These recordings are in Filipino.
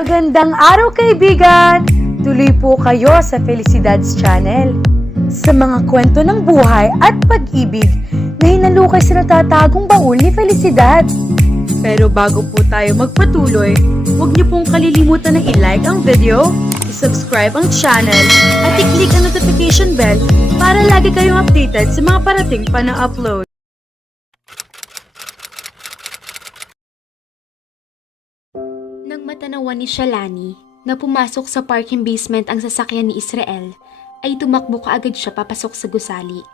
Magandang araw kaibigan! Tuloy po kayo sa Felicidad's Channel. Sa mga kwento ng buhay at pag-ibig na hinalukay sa natatagong baul ni Felicidad. Pero bago po tayo magpatuloy, huwag niyo pong kalilimutan na i-like ang video, i-subscribe ang channel, at i-click ang notification bell para lagi kayong updated sa mga parating pa na upload. Nang matanawan ni Shalani na pumasok sa parking basement ang sasakyan ni Israel, ay tumakbo kaagad siya papasok sa gusali.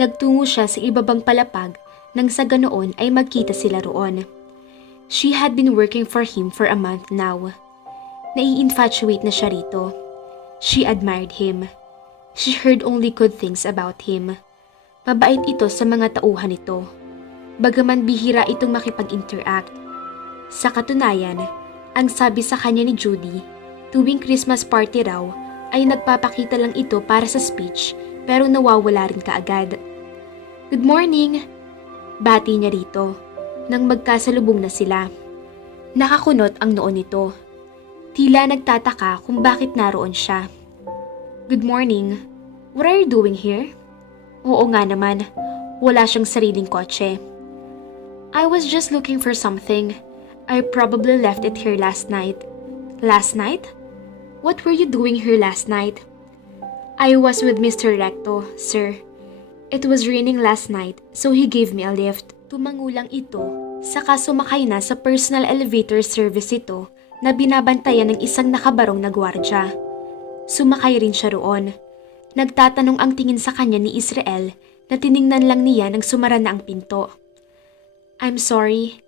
Nagtungo siya sa ibabang palapag nang sa ganoon ay magkita sila roon. She had been working for him for a month now. Nai-infatuate na siya rito. She admired him. She heard only good things about him. Mabait ito sa mga tauhan nito. Bagaman bihira itong makipag-interact. Sa katunayan, ang sabi sa kanya ni Judy, tuwing Christmas party raw ay nagpapakita lang ito para sa speech pero nawawala rin kaagad. Good morning! Bati niya rito nang magkasalubong na sila. Nakakunot ang noon nito. Tila nagtataka kung bakit naroon siya. Good morning. What are you doing here? Oo nga naman, wala siyang sariling kotse. I was just looking for something. I probably left it here last night. Last night? What were you doing here last night? I was with Mr. Recto, sir. It was raining last night, so he gave me a lift. Tumangulang ito, saka sumakay na sa personal elevator service ito na binabantayan ng isang nakabarong na gwardya. Sumakay rin siya roon. Nagtatanong ang tingin sa kanya ni Israel na tiningnan lang niya nang sumara na ang pinto. I'm sorry.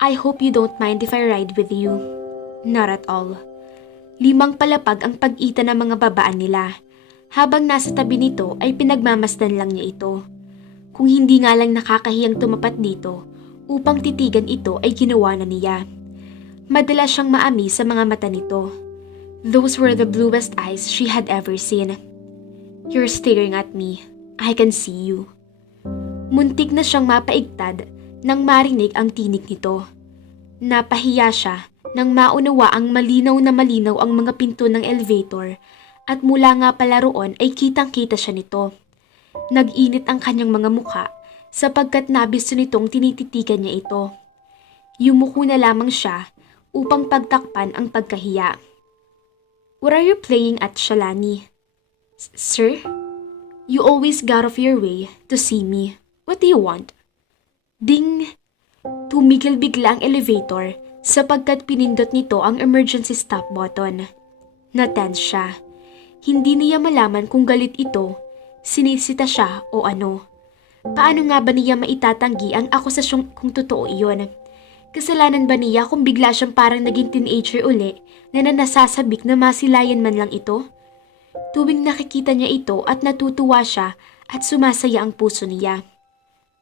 I hope you don't mind if I ride with you. Not at all. 5 palapag ang pag-ita ng mga babaan nila. Habang nasa tabi nito ay pinagmamasdan lang niya ito. Kung hindi nga lang nakakahiyang tumapat dito, upang titigan ito ay ginawa na niya. Madalas siyang maami sa mga mata nito. Those were the bluest eyes she had ever seen. You're staring at me. I can see you. Muntik na siyang mapaigtad nang marinig ang tinig nito. Napahiya siya nang maunawa ang malinaw ang mga pinto ng elevator at mula nga pala roon ay kitang-kita siya nito. Nag-init ang kanyang mga mukha sapagkat nabisto nitong tinititigan niya ito. Yumuko na lamang siya upang pagtakpan ang pagkahiya. What are you playing at, Shalani? Sir? You always got off your way to see me. What do you want? Ding! Tumigil bigla ang elevator sapagkat pinindot nito ang emergency stop button. Natense siya. Hindi niya malaman kung galit ito, sinisita siya o ano. Paano nga ba niya maitatanggi ang akusasyong kung totoo iyon? Kasalanan ba niya kung bigla siyang parang naging teenager uli na nasasabik na masilayan man lang ito? Tuwing nakikita niya ito at natutuwa siya at sumasaya ang puso niya.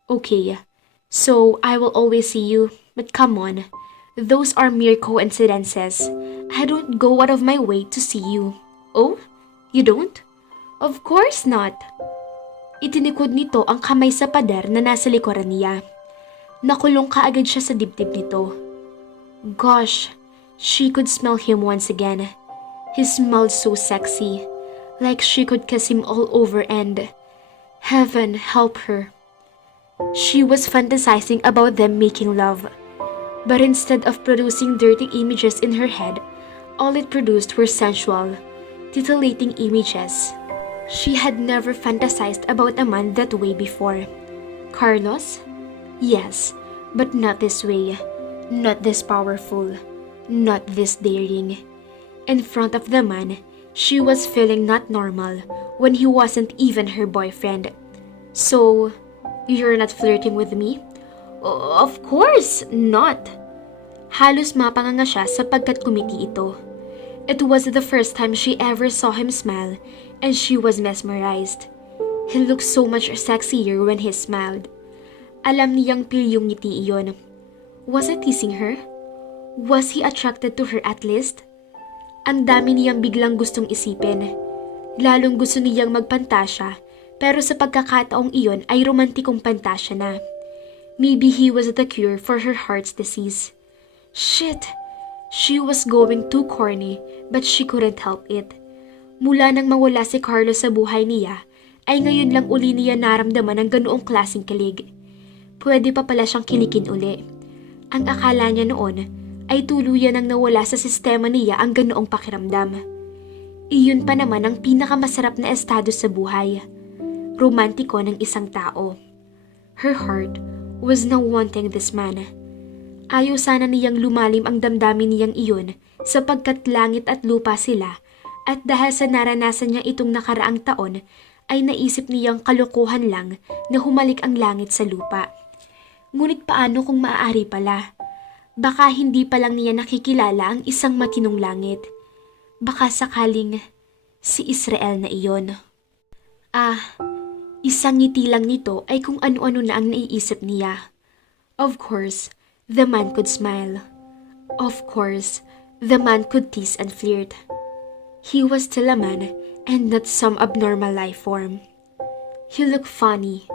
Okay. So, I will always see you, but come on. Those are mere coincidences. I don't go out of my way to see you. Oh? You don't? Of course not. Itinikod nito ang kamay sa pader na nasa likuran niya. Nakulong kaagad siya sa dibdib nito. Gosh, she could smell him once again. He smelled so sexy, like she could kiss him all over and heaven help her. She was fantasizing about them making love. But instead of producing dirty images in her head, all it produced were sensual, titillating images. She had never fantasized about a man that way before. Carlos? Yes, but not this way. Not this powerful. Not this daring. In front of the man, she was feeling not normal when he wasn't even her boyfriend. So, you're not flirting with me? Of course not. Halos mapanganga siya sapagkat kumiti ito. It was the first time she ever saw him smile and she was mesmerized. He looked so much sexier when he smiled. Alam niyang pilyong ngiti iyon. Was I teasing her? Was he attracted to her at least? Ang dami niyang biglang gustong isipin. Lalong gusto niyang magpantasya. Pero sa pagkakataong iyon ay romantikong pantasya na. Maybe he was the cure for her heart's disease. Shit! She was going too corny but she couldn't help it. Mula nang mawala si Carlos sa buhay niya, ay ngayon lang uli niya naramdaman ang ganoong klaseng kilig. Pwede pa pala siyang kilikin uli. Ang akala niya noon ay tuluyan nang nawala sa sistema niya ang ganoong pakiramdam. Iyon pa naman ang pinakamasarap na estado sa buhay. Romantiko ng isang tao. Her heart was now wanting this man. Ayaw sana niyang lumalim ang damdamin niyang iyon sapagkat langit at lupa sila at dahil sa naranasan niya itong nakaraang taon ay naisip niyang kalokohan lang na humalik ang langit sa lupa. Ngunit paano kung maaari pala? Baka hindi pa lang niya nakikilala ang isang matinong langit. Baka sakaling si Israel na iyon. Isang ngiti lang nito ay kung ano-ano na ang naiisip niya. Of course, the man could smile. Of course, the man could tease and flirt. He was still a man and not some abnormal life form. He looked funny.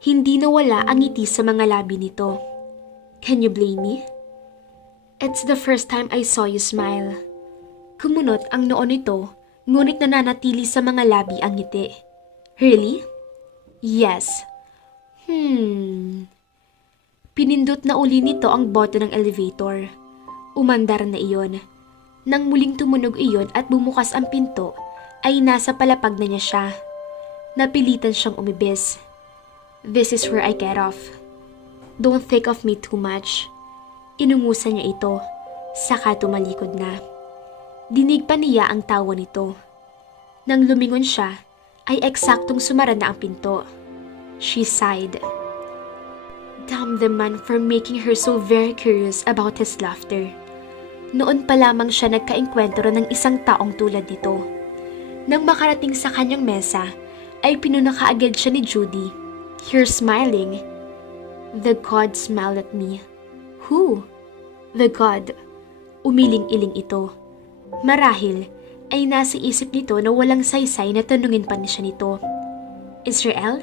Hindi nawala ang ngiti sa mga labi nito. Can you blame me? It's the first time I saw you smile. Kumunot ang noo nito, ngunit nananatili sa mga labi ang ngiti. Really? Yes. Pinindot na uli nito ang button ng elevator. Umandar na iyon. Nang muling tumunog iyon at bumukas ang pinto, ay nasa palapag na niya siya. Napilitan siyang umibis. This is where I get off. Don't think of me too much. Inungusan niya ito, saka tumalikod na. Dinig pa niya ang tawa nito. Nang lumingon siya, ay eksaktong sumara na ang pinto. She sighed. Damn the man for making her so very curious about his laughter. Noon pa lamang siya nagkaengkwentro ng isang taong tulad nito. Nang makarating sa kanyang mesa, ay pinuna kaagad siya ni Judy. You're smiling. The god smiled at me. Who? The god. Umiling-iling ito. Marahil ay nasa isip nito na walang saysay na tanungin pa niya nito. Israel?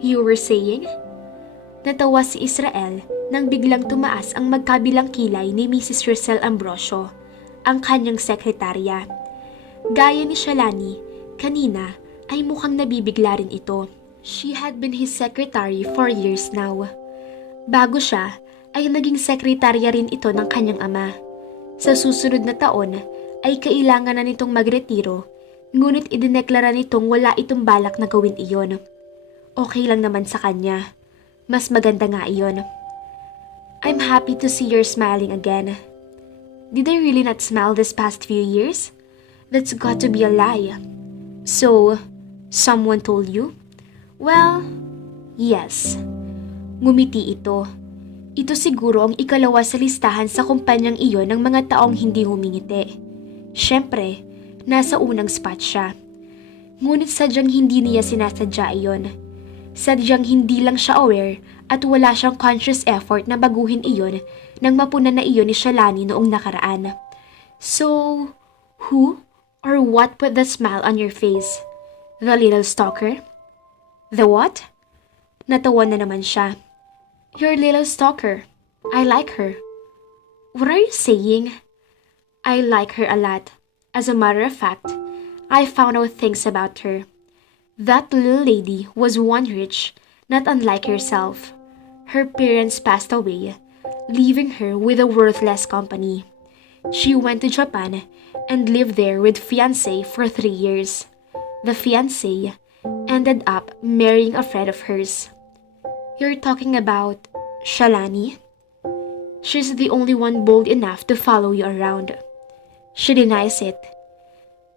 You were saying? Natawa si Israel nang biglang tumaas ang magkabilang kilay ni Mrs. Rosel Ambrosio, ang kanyang sekretarya. Gaya ni Shalani, kanina ay mukhang nabibigla rin ito. She had been his secretary for years now. Bago siya, ay naging sekretarya rin ito ng kanyang ama. Sa susunod na taon, ay kailangan na nitong magretiro, ngunit idineklara nitong wala itong balak na gawin iyon. Okay lang naman sa kanya. Mas maganda nga iyon. I'm happy to see you're smiling again. Did I really not smile this past few years? That's got to be a lie. So, someone told you? Well, yes. Ngumiti ito. Ito siguro ang ikalawa sa listahan sa kumpanyang iyon ng mga taong hindi humingiti. Siyempre, nasa unang spot siya. Ngunit sadyang hindi niya sinasadya iyon. Sadyang hindi lang siya aware at wala siyang conscious effort na baguhin iyon nang mapuna na iyon ni Shalani noong nakaraan. So, who or what put the smile on your face? The little stalker? The what? Natawa na naman siya. Your little stalker. I like her. What are you saying? I like her a lot. As a matter of fact, I found out things about her. That little lady was one rich, not unlike herself. Her parents passed away, leaving her with a worthless company. She went to Japan and lived there with fiancé for 3 years. The fiancé ended up marrying a friend of hers. You're talking about Shalani? She's the only one bold enough to follow you around. She denies it.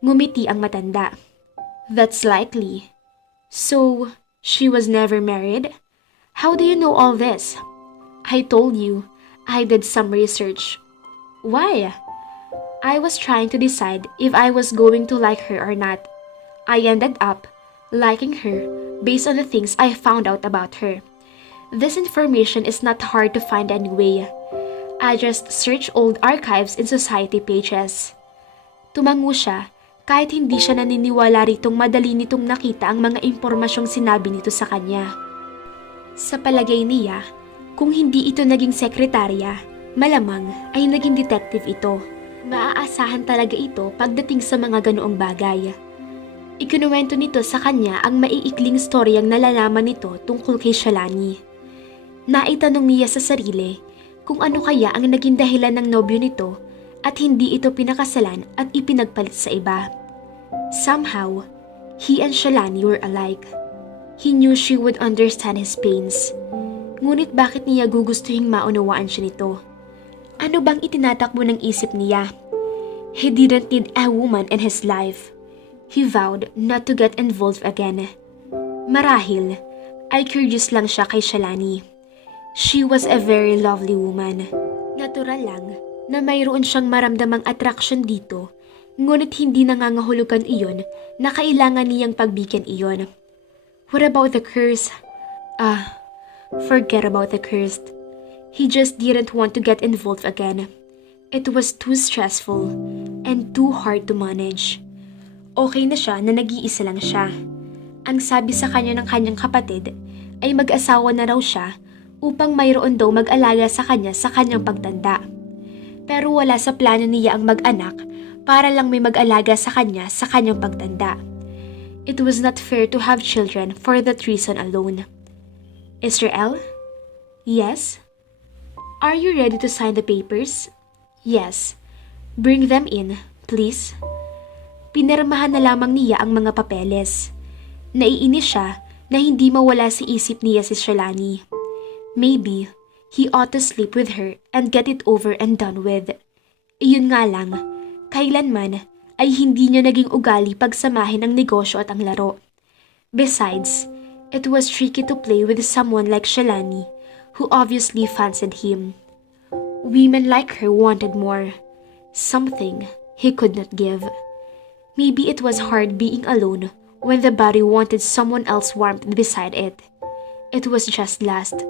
Ngumiti ang matanda. That's likely. So, she was never married? How do you know all this? I told you, I did some research. Why? I was trying to decide if I was going to like her or not. I ended up liking her based on the things I found out about her. This information is not hard to find anyway. I just search old archives in society pages. Tumango siya kahit hindi siya naniniwala ritong madali nitong nakita ang mga impormasyong sinabi nito sa kanya. Sa palagay niya, kung hindi ito naging sekretarya, Malamang ay naging detective ito. Maaasahan talaga ito pagdating sa mga ganoong bagay. Ikinuwento nito sa kanya ang maiikling storyang nalalaman nito tungkol kay Shalani. Naitanong niya sa sarili kung ano kaya ang naging dahilan ng nobyo nito at hindi ito pinakasalan at ipinagpalit sa iba. Somehow, he and Shalani were alike. He knew she would understand his pains. Ngunit bakit niya gugustuhing maunawaan siya nito? Ano bang itinatakbo ng isip niya? He didn't need a woman in his life. He vowed not to get involved again. Marahil, ay curious lang siya kay Shalani. She was a very lovely woman. Natural lang na mayroon siyang maramdamang attraction dito, ngunit hindi nangangahulugan iyon na kailangan niyang pagbigyan iyon. What about the curse? Forget about the curse. He just didn't want to get involved again. It was too stressful and too hard to manage. Okay na siya na nag-iisa lang siya. Ang sabi sa kanya ng kanyang kapatid ay mag-asawa na raw siya upang mayroon daw mag-alaga sa kanyang pagtanda. Pero wala sa plano niya ang mag-anak para lang may mag-alaga sa kanyang pagtanda. It was not fair to have children for that reason alone. Israel? Yes? Are you ready to sign the papers? Yes. Bring them in, please. Pinirmahan na lamang niya ang mga papeles. Naiinis siya na hindi mawala sa isip niya si Shalani. Maybe, he ought to sleep with her and get it over and done with. Iyon nga lang, kailanman ay hindi niya naging ugali pagsamahin ang negosyo at ang laro. Besides, it was tricky to play with someone like Shalani, who obviously fancied him. Women like her wanted more, something he could not give. Maybe it was hard being alone when the body wanted someone else's warmth beside it. It was just lust.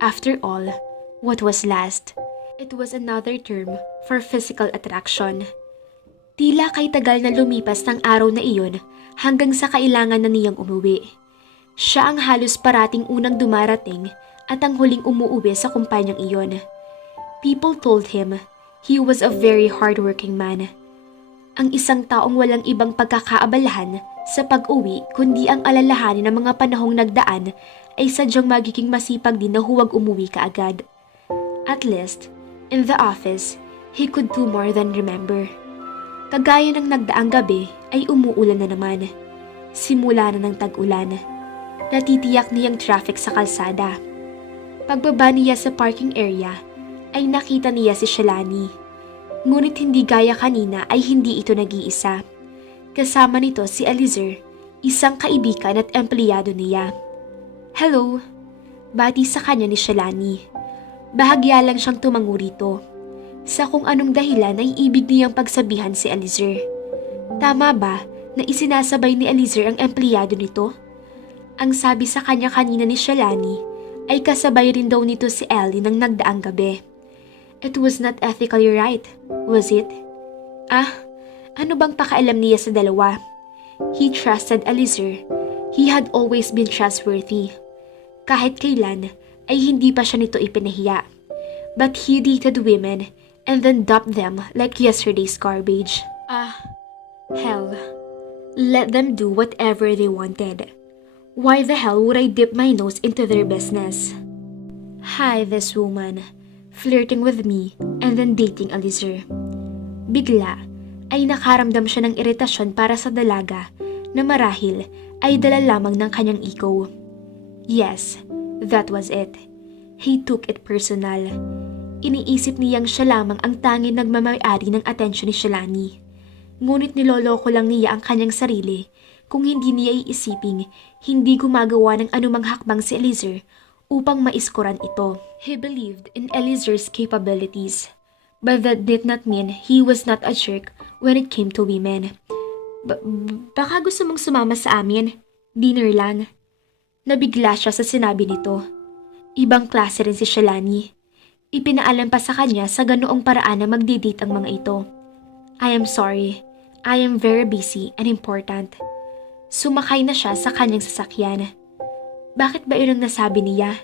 After all, what was lust? It was another term for physical attraction. Tila kay tagal na lumipas ng araw na iyon hanggang sa kailangan na niyang umuwi. Siya ang halos parating unang dumarating at ang huling umuuwi sa kumpanyang iyon. People told him he was a very hardworking man. Ang isang taong walang ibang pagkakaabalahan sa pag-uwi kundi ang alalahanin ng mga panahong nagdaan ay sadyang magiging masipag din na huwag umuwi kaagad. At least, in the office, he could do more than remember. Kagaya ng nagdaang gabi ay umuulan na naman. Simula na ng tag-ulan. Natitiyak niyang traffic sa kalsada. Pagbaba niya sa parking area, ay nakita niya si Shalani. Ngunit hindi gaya kanina ay hindi ito nag-iisa. Kasama nito si Eliezer, isang kaibigan at empleyado niya. Hello, bati sa kanya ni Shalani. Bahagya lang siyang tumango rito. Sa kung anong dahilan ay ibig niyang pagsabihan si Eliezer. Tama ba na isinasabay ni Eliezer ang empleyado nito? Ang sabi sa kanya kanina ni Shalani ay kasabay rin daw nito si Ellie ng nagdaang gabi. It was not ethically right, was it? Ano bang pakailam niya sa dalawa? He trusted Eliezer. He had always been trustworthy. Kahit kailan ay hindi pa siya nito ipinahiya. But he dated women and then dumped them like yesterday's garbage. Hell. Let them do whatever they wanted. Why the hell would I dip my nose into their business? Hi, this woman. Flirting with me and then dating Eliezer. Bigla ay nakaramdam siya ng iritasyon para sa dalaga na marahil ay dala lamang ng kanyang ego. Yes, that was it. He took it personal. Iniisip niyang siya lamang ang tanging nagmamay-ari ng atensyon ni Shalani. Ngunit niloloko lang niya ang kanyang sarili kung hindi niya iisiping hindi gumagawa ng anumang hakbang si Eliezer upang maiskoran ito. He believed in Eliezer's capabilities, but that did not mean he was not a jerk when it came to women. Baka gusto mong sumama sa amin? Dinner lang. Nabigla siya sa sinabi nito. Ibang klase rin si Shalani. Ipinaalam pa sa kanya sa ganoong paraan na magdi-date ang mga ito. I am sorry. I am very busy and important. Sumakay na siya sa kanyang sasakyan. Bakit ba yun ang nasabi niya?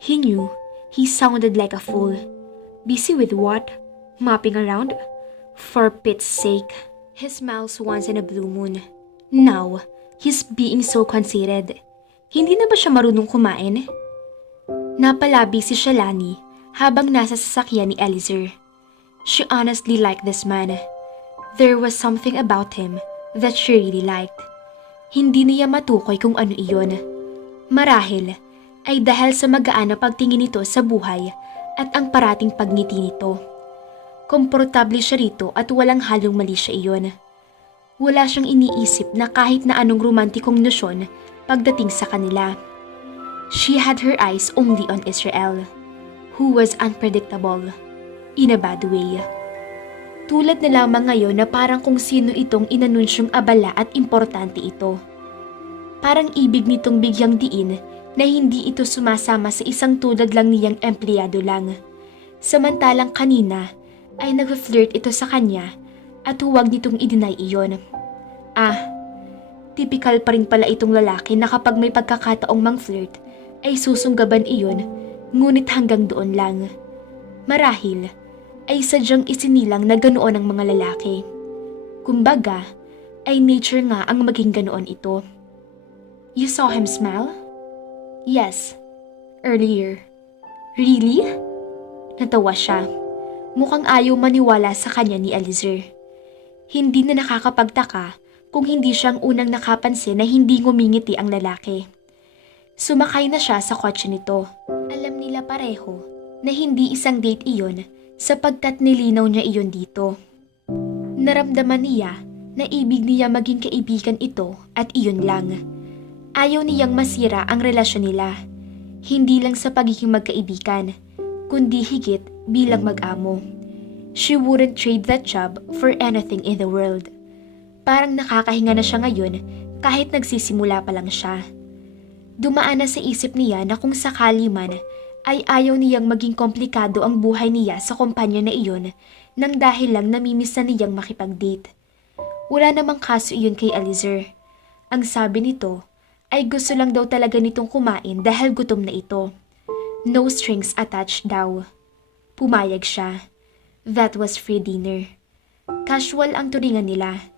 He knew he sounded like a fool. Busy with what? Mopping around? For Pete's sake. He smiles once in a blue moon. Now, he's being so conceited. Hindi na ba siya marunong kumain? Napalabi si Shalani habang nasa sasakyan ni Eliezer. She honestly liked this man. There was something about him that she really liked. Hindi niya matukoy kung ano iyon. Marahil ay dahil sa magaan na pagtingin nito sa buhay at ang parating pagngiti nito. Komportable siya rito at walang halong mali siya iyon. Wala siyang iniisip na kahit na anong romantikong nosyon pagdating sa kanila. She had her eyes only on Israel, who was unpredictable, in a bad way. Tulad na lamang ngayon na parang kung sino itong inanunsyong abala at importante ito. Parang ibig nitong bigyang diin na hindi ito sumasama sa isang tulad lang niyang empleyado lang. Samantalang kanina ay nag-flirt ito sa kanya at huwag nitong i-deny iyon. Typical pa rin pala itong lalaki na kapag may pagkakataong mang-flirt ay susunggaban iyon, ngunit hanggang doon lang. Marahil ay sadyang isinilang na ganoon ang mga lalaki. Kumbaga, ay nature nga ang maging ganoon ito. You saw him smile? Yes, earlier. Really? Natawa siya. Mukhang ayaw maniwala sa kanya ni Eliezer. Hindi na nakakapagtaka kung hindi siyang unang nakapansin na hindi ngumingiti ang lalaki. Sumakay na siya sa kotse nito. Alam nila pareho na hindi isang date iyon sapagkat nilinaw niya iyon dito. Naramdaman niya na ibig niya maging kaibigan ito at iyon lang. Ayaw niyang masira ang relasyon nila, hindi lang sa pagiging magkaibigan, kundi higit bilang mag-amo. She wouldn't trade that job for anything in the world. Parang nakakahinga na siya ngayon kahit nagsisimula pa lang siya. Dumaan na sa isip niya na kung sakali man ay ayaw niyang maging komplikado ang buhay niya sa kumpanya na iyon nang dahil lang namimiss na niyang makipag-date. Wala namang kaso iyon kay Eliezer. Ang sabi nito ay gusto lang daw talaga nitong kumain dahil gutom na ito. No strings attached daw. Pumayag siya. That was free dinner. Casual ang turingan nila.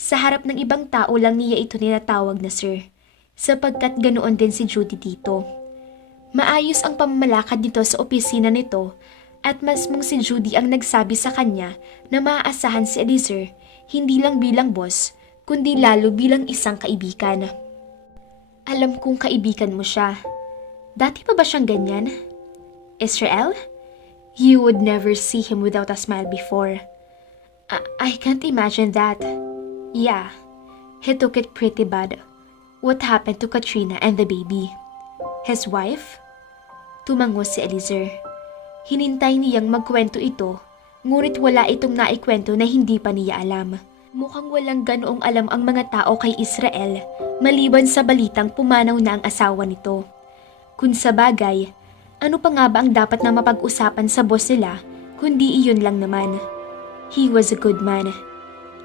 Sa harap ng ibang tao lang niya ito ninatawag na sir, sapagkat ganoon din si Judy dito. Maayos ang pamamalakad nito sa opisina nito at masmong si Judy ang nagsabi sa kanya na maaasahan si Eliezer hindi lang bilang boss, kundi lalo bilang isang kaibigan. Alam kong kaibigan mo siya. Dati pa ba siyang ganyan? Israel? You would never see him without a smile before. I can't imagine that. Yeah, he took it pretty bad. What happened to Katrina and the baby? His wife? Tumango si Eliezer. Hinintay niyang magkwento ito, ngunit wala itong naikwento na hindi pa niya alam. Mukhang walang ganoong alam ang mga tao kay Israel, maliban sa balitang pumanaw na ang asawa nito. Kung sa bagay, ano pa nga ba ang dapat na mapag-usapan sa boss nila, kundi iyon lang naman. He was a good man.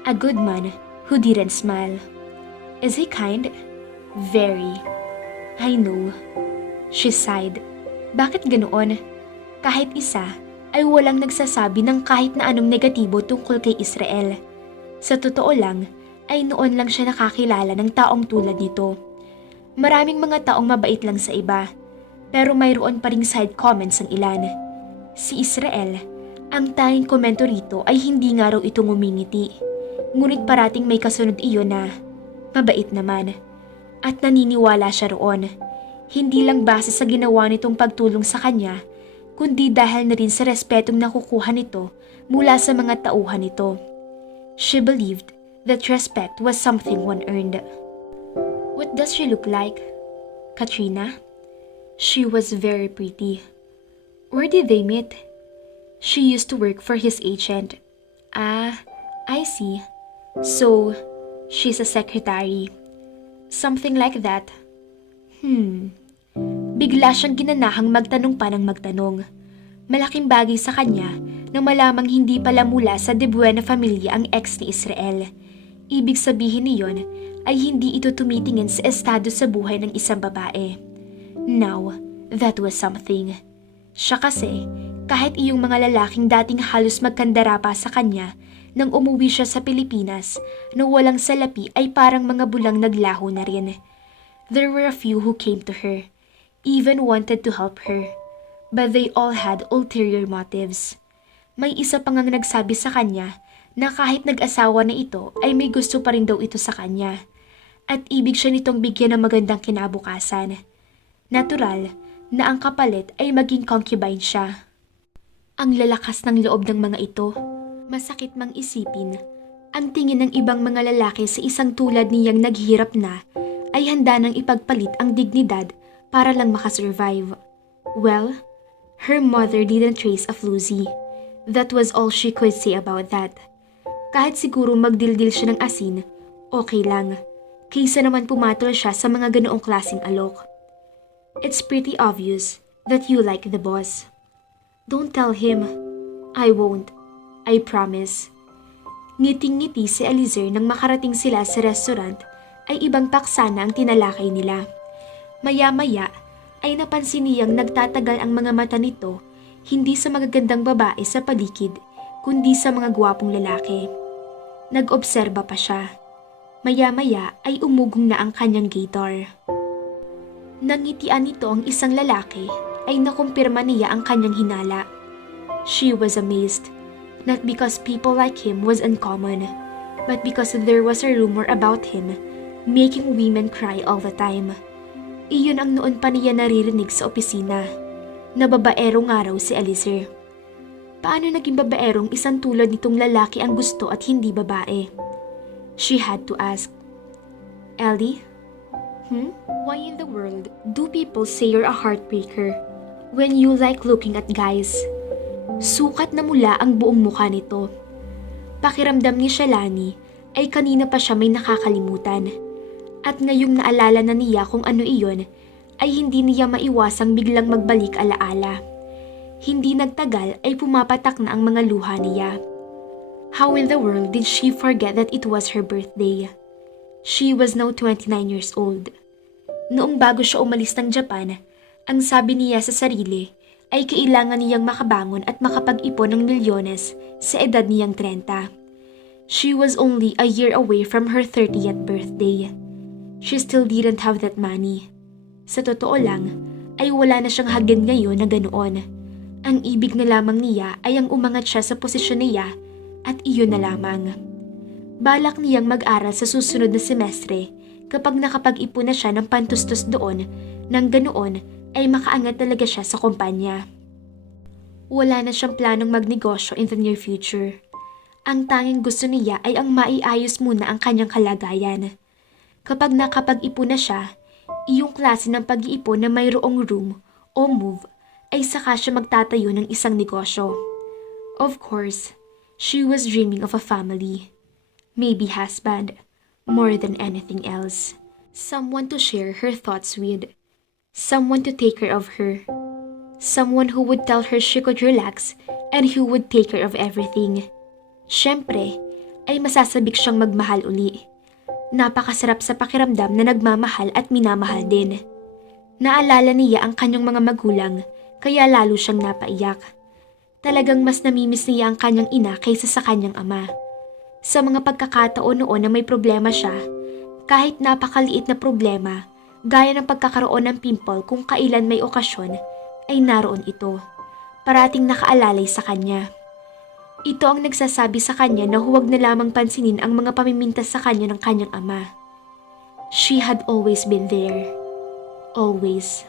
A good man who didn't smile. Is he kind? Very. I know. She sighed. Bakit ganoon? Kahit isa, ay walang nagsasabi ng kahit na anong negatibo tungkol kay Israel. Sa totoo lang, ay noon lang siya nakakilala ng taong tulad nito. Maraming mga taong mabait lang sa iba, pero mayroon pa ring side comments ang ilan. Si Israel, ang tanging komento rito ay hindi nga raw ito ngumingiti. Ngunit parating may kasunod iyon na mabait naman. At naniniwala siya roon. Hindi lang base sa ginawa nitong pagtulong sa kanya, kundi dahil na rin sa respetong nakukuha nito mula sa mga tauhan nito. She believed that respect was something one earned. What does she look like? Katrina? She was very pretty. Where did they meet? She used to work for his agent. I see. So, she's a secretary. Something like that. Bigla siyang ginanahang magtanong pa ng magtanong. Malaking bagay sa kanya na malamang hindi pala mula sa De Buena Familia ang ex ni Israel. Ibig sabihin niyon ay hindi ito tumitingin sa estado sa buhay ng isang babae. Now, that was something. Siya kasi Kahit iyong mga lalaking dating halos magkandara pa sa kanya nang umuwi siya sa Pilipinas na walang salapi ay parang mga bulang naglaho na rin. There were a few who came to her, even wanted to help her, but they all had ulterior motives. May isa pa ngang nagsabi sa kanya na kahit nag-asawa na ito ay may gusto pa rin daw ito sa kanya at ibig siya nitong bigyan ng magandang kinabukasan. Natural na ang kapalit ay maging concubine siya. Ang lalakas ng loob ng mga ito. Masakit mang isipin, ang tingin ng ibang mga lalaki sa isang tulad niyang naghihirap na ay handa nang ipagpalit ang dignidad para lang makasurvive. Well, her mother didn't trace a floozy. That was all she could say about that. Kahit siguro magdildil siya ng asin, okay lang. Kaysa naman pumatol siya sa mga ganoong klaseng alok. It's pretty obvious that you like the boss. Don't tell him. I won't. I promise. Ngiting-ngiti si Eliezer nang makarating sila sa restaurant ay ibang paksa na ang tinalakay nila. Maya-maya ay napansin niyang nagtatagal ang mga mata nito hindi sa magagandang babae sa paligid kundi sa mga gwapong lalaki. Nag-obserba pa siya. Maya-maya ay umugong na ang kanyang gator. Nangitian nito ang isang lalaki ay nakumpirma niya ang kanyang hinala. She was amazed. Not because people like him was uncommon, but because there was a rumor about him making women cry all the time. Iyon ang noon pa niya naririnig sa opisina, na babaero nga raw si Eliezer. Paano naging babaerong isang tulad nitong lalaki ang gusto at hindi babae? She had to ask, Ellie? Why in the world do people say you're a heartbreaker when you like looking at guys? Sukat na mula ang buong mukha nito. Pakiramdam ni Shalani ay kanina pa siya may nakakalimutan. At ngayong naalala na niya kung ano iyon, ay hindi niya maiwasang biglang magbalik alaala. Hindi nagtagal ay pumapatak na ang mga luha niya. How in the world did she forget that it was her birthday? She was now 29 years old. Noong bago siya umalis ng Japan, ang sabi niya sa sarili ay kailangan niyang makabangon at makapag-ipon ng milyones sa edad niyang 30. She was only a year away from her 30th birthday. She still didn't have that money. Sa totoo lang, ay wala na siyang hagdan ngayon na ganoon. Ang ibig na lamang niya ay ang umangat siya sa posisyon niya at iyon na lamang. Balak niyang mag-aral sa susunod na semestre kapag nakapag-ipon na siya ng pantustos doon nang ganoon ay makaangat talaga siya sa kumpanya. Wala na siyang planong magnegosyo in the near future. Ang tanging gusto niya ay ang maiayos muna ang kanyang kalagayan. Kapag nakapag-ipon na siya, iyong klase ng pag-iipon na mayroong room o move ay saka siya magtatayo ng isang negosyo. Of course, she was dreaming of a family. Maybe husband, more than anything else. Someone to share her thoughts with. Someone to take care of her. Someone who would tell her she could relax and who would take care of everything. Siyempre, ay masasabik siyang magmahal uli. Napakasarap sa pakiramdam na nagmamahal at minamahal din. Naalala niya ang kanyang mga magulang, kaya lalo siyang napaiyak. Talagang mas namimiss niya ang kanyang ina kaysa sa kanyang ama. Sa mga pagkakataon noon na may problema siya, kahit napakaliit na problema, gaya ng pagkakaroon ng pimple kung kailan may okasyon, ay naroon ito. Parating nakaalalay sa kanya. Ito ang nagsasabi sa kanya na huwag na lamang pansinin ang mga pamimintas sa kanya ng kanyang ama. She had always been there. Always.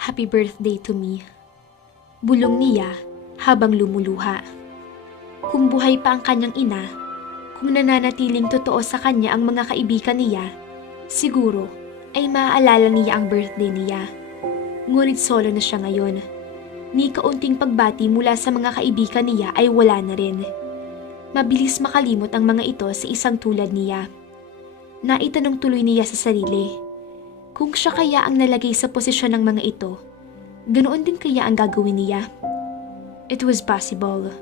Happy birthday to me. Bulong niya habang lumuluha. Kung buhay pa ang kanyang ina, kung nananatiling totoo sa kanya ang mga kaibigan niya, siguro ay maaalala niya ang birthday niya. Ngunit solo na siya ngayon. Ni kaunting pagbati mula sa mga kaibigan niya ay wala na rin. Mabilis makalimot ang mga ito sa isang tulad niya. Naitanong tuloy niya sa sarili, kung siya kaya ang nalagay sa posisyon ng mga ito, ganoon din kaya ang gagawin niya? It was possible.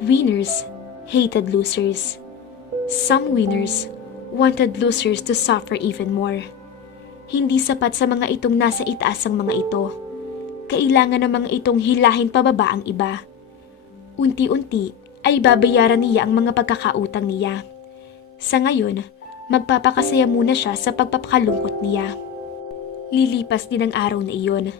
Winners hated losers. Some winners wanted losers to suffer even more. Hindi sapat sa mga itong nasa itaas ang mga ito. kailangan ng mga itong hilahin pababa ang iba. Unti-unti ay babayaran niya ang mga pagkakautang niya. Sa ngayon, magpapakasaya muna siya sa pagpapakalungkot niya. Lilipas din ang araw na iyon.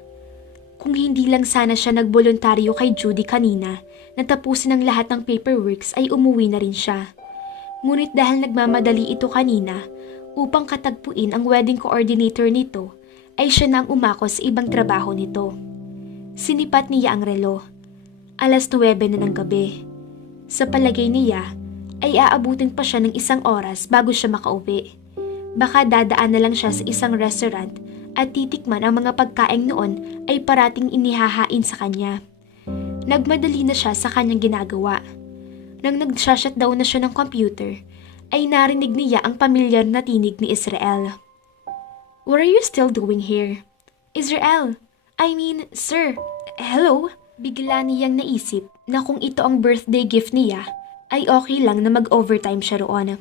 Kung hindi lang sana siya nagboluntaryo kay Judy kanina na tapusin ang lahat ng paperworks ay umuwi na rin siya. Ngunit dahil nagmamadali ito kanina upang katagpuin ang wedding coordinator nito, ay siya na ang umako sa ibang trabaho nito. Sinipat niya ang relo. 9:09 na ng gabi. Sa palagay niya, ay aabutin pa siya ng 1 oras bago siya makauwi. Baka dadaan na lang siya sa isang restaurant at titikman ang mga pagkain noon ay parating inihahain sa kanya. Nagmadali na siya sa kanyang ginagawa. Nang nag-shutdown na siya ng computer, ay narinig niya ang pamilyar na tinig ni Israel. "What are you still doing here?" "Israel, sir, hello?" Bigla niyang naisip na kung ito ang birthday gift niya, ay okay lang na mag-overtime siya roon.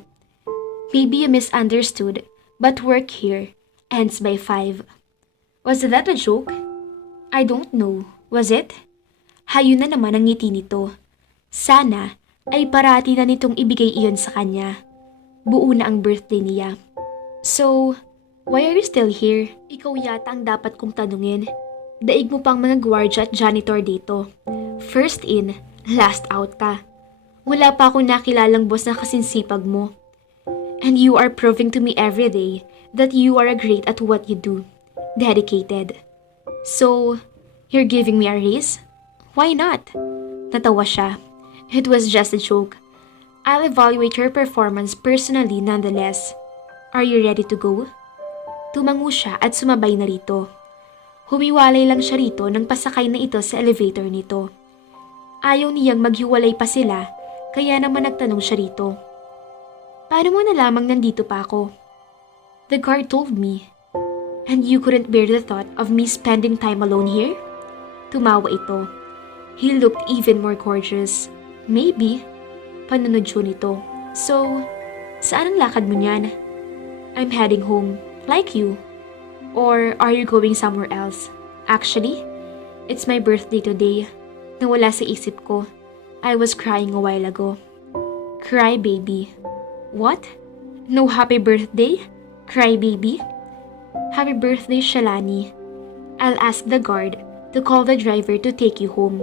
"Maybe you misunderstood, but work here ends by 5. Was that a joke? I don't know, was it? Hayo na naman ang ngiti nito. Sana ay parati na nitong ibigay iyon sa kanya. Buo na ang birthday niya. "So, why are you still here?" "Ikaw yata ang dapat kong tanungin. Daig mo pang mga gwardya at janitor dito. First in, last out ka. Wala pa akong nakilalang boss na kasinsipag mo. And you are proving to me every day that you are great at what you do. Dedicated. So, you're giving me a raise? Why not?" Natawa siya. "It was just a joke. I'll evaluate your performance personally nonetheless. Are you ready to go?" Tumango siya at sumabay na rito. Humiwalay lang siya rito nang pasakay na ito sa elevator nito. Ayaw niyang maghiwalay pa sila, kaya naman nagtanong siya rito. "Paano mo nalamang nandito pa ako?" "The guard told me." "And you couldn't bear the thought of me spending time alone here?" Tumawa ito. He looked even more gorgeous. "Maybe." Panunodyo nito. "So, saan ang lakad mo niyan?" "I'm heading home, like you. Or are you going somewhere else?" "Actually, it's my birthday today. Nawala sa isip ko. I was crying a while ago." "Cry baby." "What? No happy birthday? Cry baby?" "Happy birthday, Shalani. I'll ask the guard to call the driver to take you home.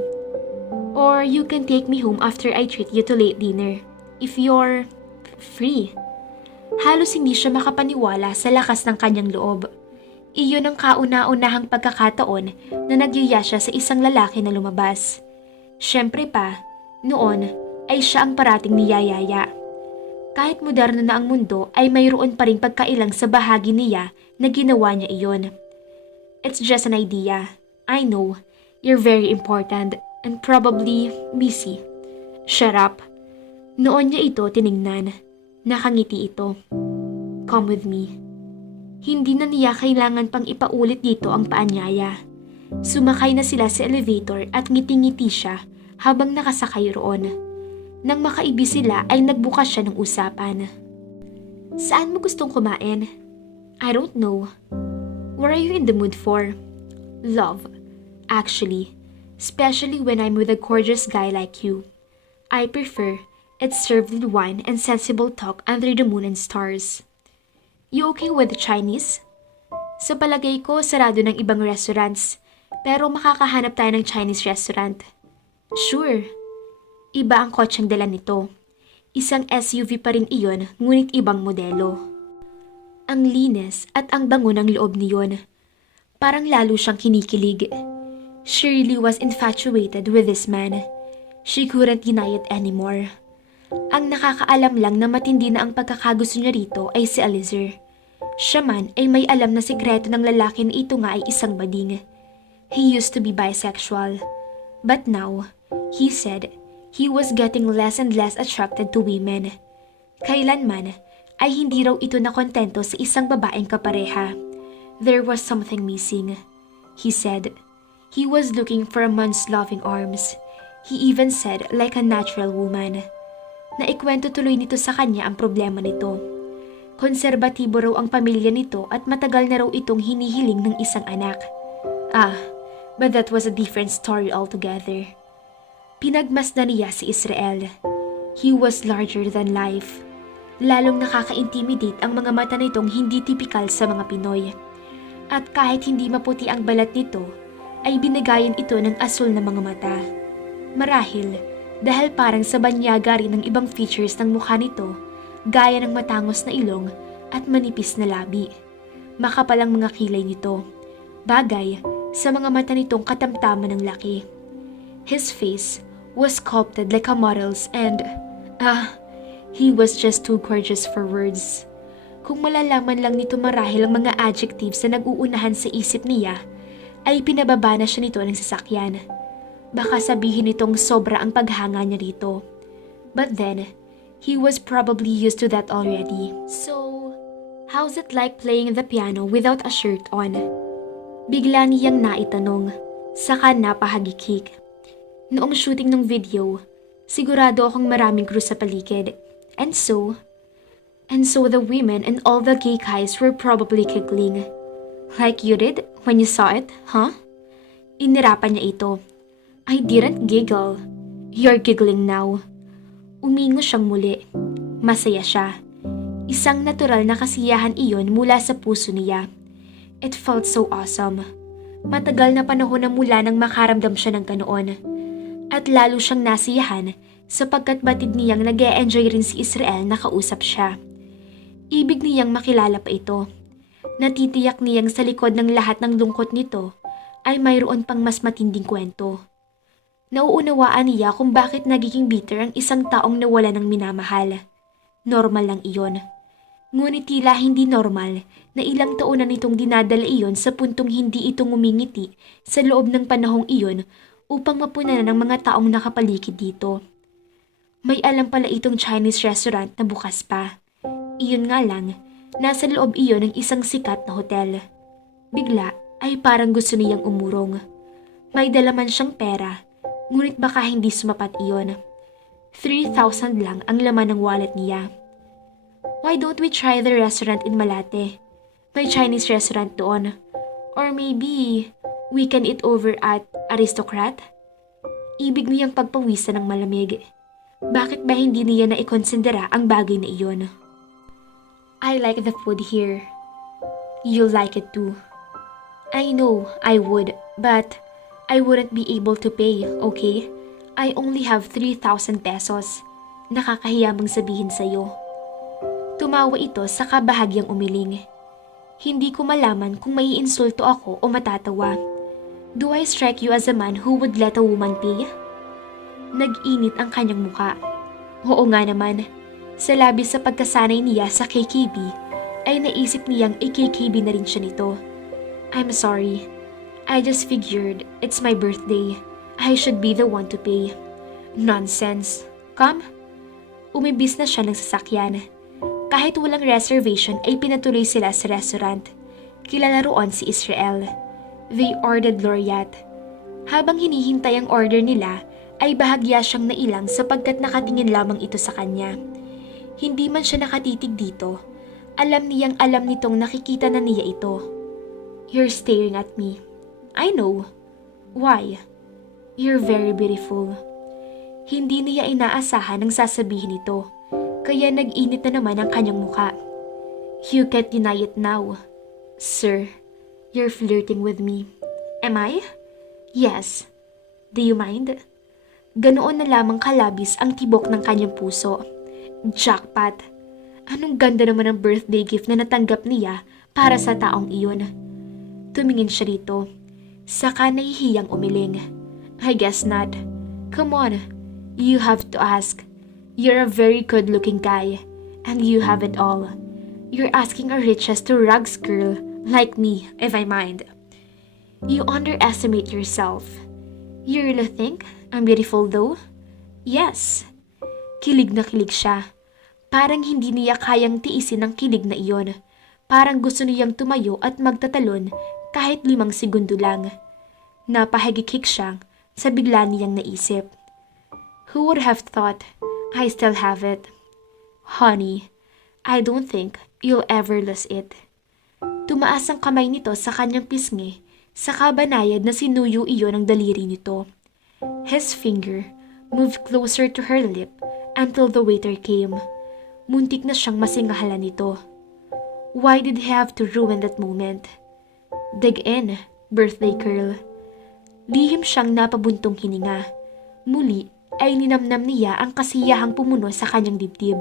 Or you can take me home after I treat you to late dinner, if you're free." Halos hindi siya makapaniwala sa lakas ng kanyang loob. Iyon ang kauna-unahang pagkakataon na nagyaya siya sa isang lalaki na lumabas. Siyempre pa, noon ay siya ang parating niyayaya. Kahit moderno na ang mundo ay mayroon pa ring pagkailang sa bahagi niya na ginawa niya iyon. "It's just an idea. I know, you're very important and probably busy." "Shut up." Noon niya ito tiningnan. Nakangiti ito. "Come with me." Hindi na niya kailangan pang ipaulit dito ang paanyaya. Sumakay na sila sa elevator at ngiti-ngiti siya habang nakasakay roon. Nang makaibi sila ay nagbukas siya ng usapan. "Saan mo gustong kumain?" "I don't know." "What are you in the mood for?" "Love, actually. Especially when I'm with a gorgeous guy like you. I prefer it served with wine and sensible talk under the moon and stars." "You okay with Chinese?" "Sa palagay ko, sarado ng ibang restaurants. Pero makakahanap tayo ng Chinese restaurant." "Sure." Iba ang kotseng dala nito. Isang SUV pa rin iyon, ngunit ibang modelo. Ang linis at ang bango ng loob niyon. Parang lalo siyang kinikilig. She really was infatuated with this man. She couldn't deny it anymore. Ang nakakaalam lang na matindi na ang pagkakagusto niya rito ay si Eliezer. Siya man ay may alam na sikreto ng lalaki na ito nga ay isang bading. He used to be bisexual. But now, he said, he was getting less and less attracted to women. Kailanman ay hindi raw ito nakontento sa isang babaeng kapareha. There was something missing. He said, he was looking for a man's loving arms. He even said like a natural woman. Naikwento tuloy nito sa kanya ang problema nito. Konserbatibo raw ang pamilya nito at matagal na raw itong hinihiling ng isang anak. But that was a different story altogether. Pinagmasdan niya si Israel. He was larger than life. Lalong nakaka-intimidate ang mga mata nitong hindi tipikal sa mga Pinoy. At kahit hindi maputi ang balat nito, ay binagayan ito ng asul na mga mata. Marahil, dahil parang sa banyaga rin ng ibang features ng mukha nito, gaya ng matangos na ilong at manipis na labi. Makapal ang mga kilay nito, bagay sa mga mata nitong katamtaman ng laki. His face was sculpted like a model's and, he was just too gorgeous for words. Kung malalaman lang nito marahil ang mga adjectives na nag-uunahan sa isip niya, ay pinababa na siya nito ng sasakyan. Baka sabihin nitong sobra ang paghanga niya dito. But then, he was probably used to that already. So, how's it like playing the piano without a shirt on? Bigla niyang naitanong, saka napahagikik. Noong shooting ng video, sigurado akong maraming crew sa paligid. And so the women and all the gay guys were probably giggling. Like you did when you saw it, huh? Inirapan niya ito. I didn't giggle. You're giggling now. Umingo siyang muli. Masaya siya. Isang natural na kasiyahan iyon mula sa puso niya. It felt so awesome. Matagal na panahon na mula nang makaramdam siya ng ganoon. At lalo siyang nasiyahan sapagkat batid niyang nag-e-enjoy rin si Israel na kausap siya. Ibig niyang makilala pa ito. Natitiyak niyang sa likod ng lahat ng lungkot nito ay mayroon pang mas matinding kwento. Nauunawaan niya kung bakit nagiging bitter ang isang taong nawala ng minamahal. Normal lang iyon. Ngunit tila hindi normal na ilang taon na nitong dinadala iyon sa puntong hindi ito ngumingiti sa loob ng panahong iyon upang mapunan ng mga taong nakapaligid dito. May alam pala itong Chinese restaurant na bukas pa. Iyon nga lang, nasa loob iyon ng isang sikat na hotel. Bigla ay parang gusto niyang umurong. May dala man siyang pera, ngunit baka hindi sumapat iyon. 3,000 lang ang laman ng wallet niya. Why don't we try the restaurant in Malate? May Chinese restaurant doon. Or maybe we can eat over at Aristocrat? Ibig niyang pagpawisan ng malamig. Bakit ba hindi niya naikonsindera ang bagay na iyon? I like the food here. You'll like it too. I know I would, but I wouldn't be able to pay, okay? I only have 3,000 pesos. Nakakahiya mang sabihin sa'yo. Tumawa ito sa kabahagyang umiling. Hindi ko malaman kung maiinsulto ako o matatawa. Do I strike you as a man who would let a woman pay? Nag-init ang kanyang muka. Oo nga naman. Sa labis sa pagkasanay niya sa KKB, ay naisip niyang i-KKB na rin siya nito. I'm sorry. I just figured it's my birthday. I should be the one to pay. Nonsense. Come. Umibis na siya ng sasakyan. Kahit walang reservation ay pinatuloy sila sa restaurant. Kilala roon si Israel. They ordered Laureate. Habang hinihintay ang order nila, ay bahagya siyang nailang sapagkat nakatingin lamang ito sa kanya. Hindi man siya nakatitig dito, alam nitong nakikita na niya ito. You're staring at me. I know. Why? You're very beautiful. Hindi niya inaasahan ang sasabihin ito, kaya nag-init na naman ang kanyang muka. You can't deny it now. Sir, you're flirting with me. Am I? Yes. Do you mind? Ganoon na lamang kalabis ang tibok ng kanyang puso. Jackpot! Anong ganda naman ang birthday gift na natanggap niya para sa taong iyon. Tumingin siya dito. Saka nahihiyang umiling. I guess not. Come on. You have to ask. You're a very good-looking guy. And you have it all. You're asking a riches to rags girl like me, if I mind. You underestimate yourself. You really think I'm beautiful though? Yes. Kilig na kilig siya. Parang hindi niya kayang tiisin ang kilig na iyon. Parang gusto niyang tumayo at magtatalon kahit 5 segundo lang. Napahagikik siya sa bigla niyang naisip. Who would have thought I still have it? Honey, I don't think you'll ever lose it. Tumaas ang kamay nito sa kanyang pisngi, Sa kabanayad na sinuyo iyon ng daliri nito. His finger moved closer to her lip until the waiter came. Muntik na siyang masingahalan nito. Why did he have to ruin that moment? Dig in, birthday girl. Lihim siyang napabuntong hininga. Muli ay ninamnam niya ang kasiyahang pumuno sa kanyang dibdib.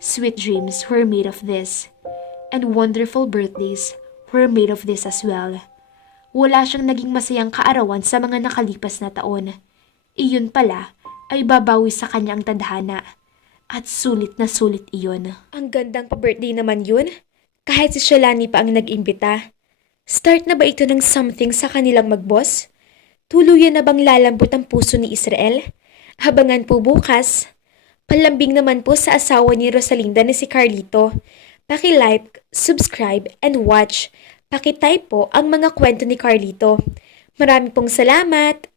Sweet dreams were made of this. And wonderful birthdays were made of this as well. Wala siyang naging masayang kaarawan sa mga nakalipas na taon. Iyon pala ay babawi sa kanya ang tadhana. At sulit na sulit iyon. Ang gandang pa-birthday naman yun. Kahit si Shalani pa ang nag-imbita. Start na ba ito ng something sa kanilang mag-boss? Tuluyan na bang lalambot ang puso ni Israel? Habangan po bukas. Palambing naman po sa asawa ni Rosalinda na si Carlito. Paki-like, subscribe, and watch. Paki-type po ang mga kwento ni Carlito. Marami pong salamat!